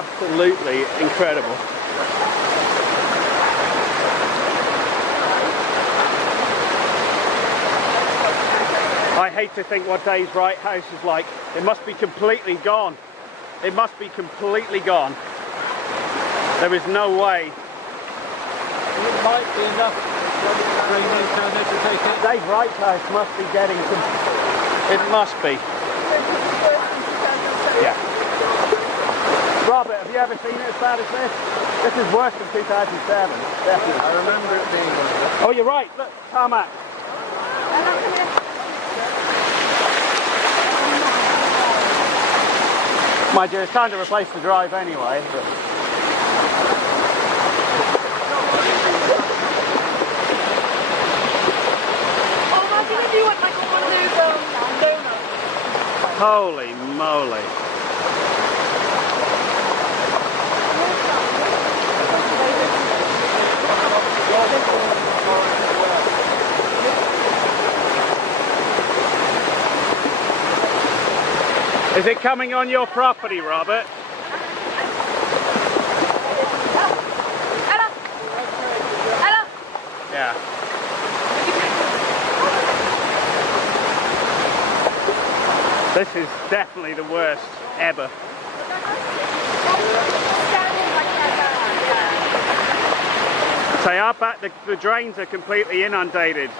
absolutely incredible. I hate to think what Dave's Right House is like. It must be completely gone. It must be completely gone. There is no way. It might be enough drainage down there to take it. Dave Wright's house must be getting some... It must be. Yeah. Robert, have you ever seen it as bad as this? This is worse than 2007, definitely. I remember it being like that. Oh, you're right. Look, tarmac. Mind you, it's time to replace the drive anyway. But... Holy moly. Is it coming on your property, Robert? Yeah. This is definitely the worst ever. Say, I bet the drains are completely inundated.